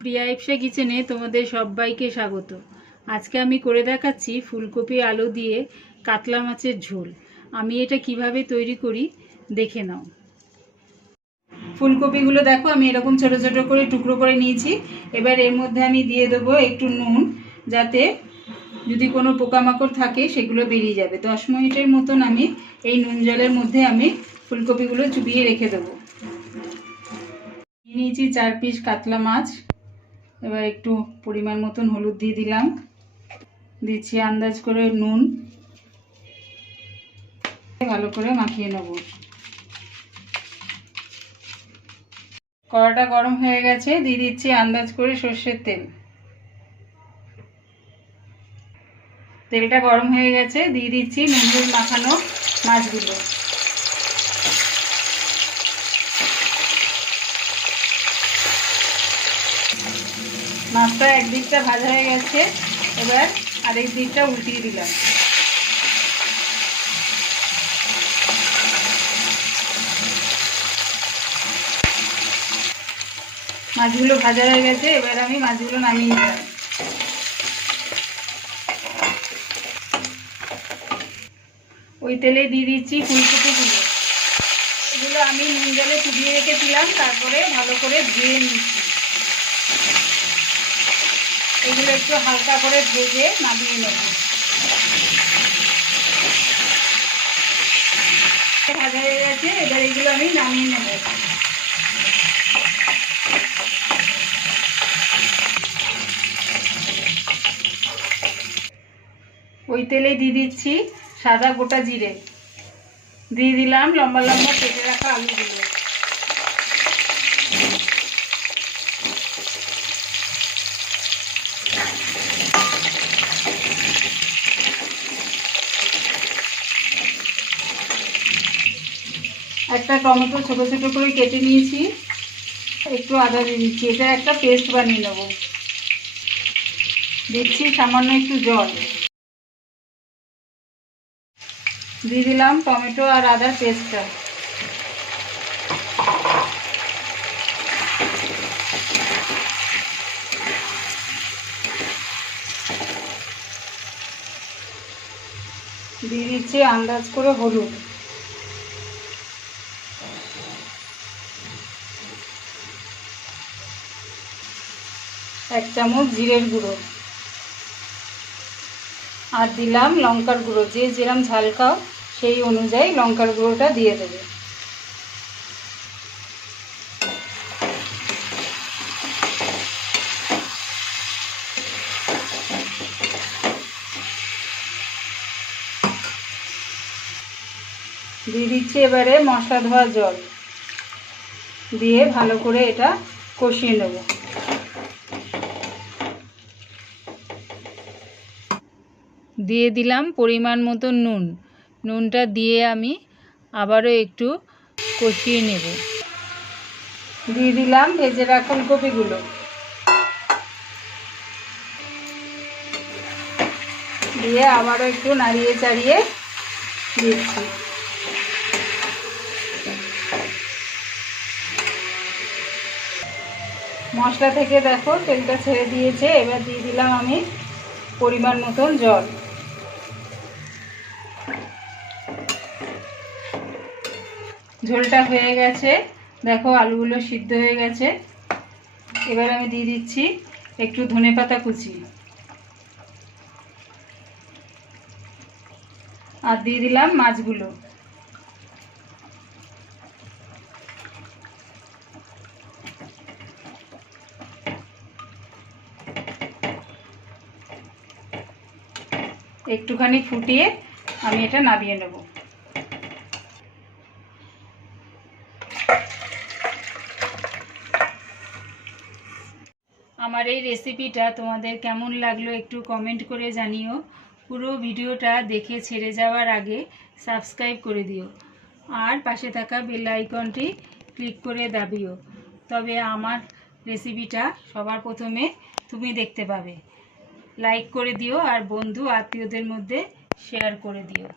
প্রিয়া ইপসা কিচেনে তোমাদের সবাইকে স্বাগত। আজকে আমি করে দেখাচ্ছি ফুলকপি আলু দিয়ে কাতলা মাছের ঝোল। আমি এটা কিভাবে তৈরি করি দেখে নাও। ফুলকপিগুলো দেখো আমি এরকম ছোট ছোট করে টুকরো করে নিয়েছি। এবার এর মধ্যে আমি দিয়ে দেবো একটু নুন, যাতে যদি কোনো পোকামাকড় থাকে সেগুলো বেরিয়ে যাবে। 10 মিনিটের মতন আমি এই নুন জলের মধ্যে আমি ফুলকপিগুলো চুবিয়ে রেখে দেবো। নিয়েছি 4 পিস কাতলা মাছ। এবার একটু পরিমাণ মতন হলুদ দিয়ে দিলাম, দিচ্ছি আন্দাজ করে নুন, ভালো করে মাখিয়ে নেব। কড়াটা গরম হয়ে গেছে, দিয়ে দিচ্ছি আন্দাজ করে সর্ষের তেল। তেলটা গরম হয়ে গেছে, দিয়ে দিচ্ছি নুন হলুদ মাখানো মাছগুলো। মাছটা একদিকটা ভাজা হয়ে গেছে, এবার আরেক দিকটা উল্টিয়ে দিলাম। মাছগুলো ভাজা হয়ে গেছে, এবার আমি মাছগুলো নামিয়ে নিলাম। ওই তেলে দিয়ে দিচ্ছি ফুলকপিগুলো। এগুলো আমি নুন জলে চুবিয়ে রেখেছিলাম, তারপরে ভালো করে ধুয়ে নিচ্ছি। এগুলো একটু হালকা করে ভেজে নামিয়ে নেব। ভাজা হয়ে গেছে, এবার এগুলো আমি নামিয়ে নেব। ওই তেলে দিয়ে দিচ্ছি সাদা গোটা জিরে, দিয়ে দিলাম লম্বা লম্বা কেটে রাখা আলুগুলো, একটা টমেটো ছোট ছোট করে কেটে নিয়েছি, একটু আদা দিয়ে দিচ্ছি। এটা একটা পেস্ট বানিয়ে নেব। দিচ্ছি সামান্য একটু জল, দিয়ে দিলাম টমেটো আর আদার পেস্টটা। দিয়ে দিচ্ছি আন্দাজ করে হলুদ, এক চামচ জিরের গুঁড়ো, আর দিলাম লঙ্কার গুঁড়ো। যে যেরকম ঝাল খাও সেই অনুযায়ী লঙ্কার গুঁড়োটা দিয়ে দেবে। দিয়ে দিচ্ছি এবারে মশলা ধোয়া জল, দিয়ে ভালো করে এটা কষিয়ে নেব। দিয়ে দিলাম পরিমাণ মতো নুন। নুনটা দিয়ে আমি আবারও একটু কষিয়ে নেব। দিয়ে দিলাম ভেজে রাখা ফুলকপিগুলো, দিয়ে আবারও একটু নাড়িয়ে চাড়িয়ে দিচ্ছি। মশলা থেকে দেখো তেলটা ছেড়ে দিয়েছে, এবার দিয়ে দিলাম আমি পরিমাণ মতন জল। ঝোলটা হয়ে গেছে, দেখো আলুগুলো সিদ্ধ হয়ে গেছে। এবার আমি দিয়ে দিচ্ছি একটু ধনেপাতা কুচি, আর দিয়ে দিলাম মাছগুলো। একটুখানি ফুটিয়ে আমি এটা নামিয়ে নেব। আমার এই রেসিপিটা তোমাদের কেমন লাগলো একটু কমেন্ট করে জানিও। পুরো ভিডিওটা দেখে ছেড়ে যাওয়ার আগে সাবস্ক্রাইব করে দিও, আর পাশে থাকা বেল আইকনটি ক্লিক করে দাবিও। তবে আমার রেসিপিটা সবার প্রথমে তুমি দেখতে পাবে। লাইক করে দিও আর বন্ধু আত্মীয়দের মধ্যে শেয়ার করে দিও।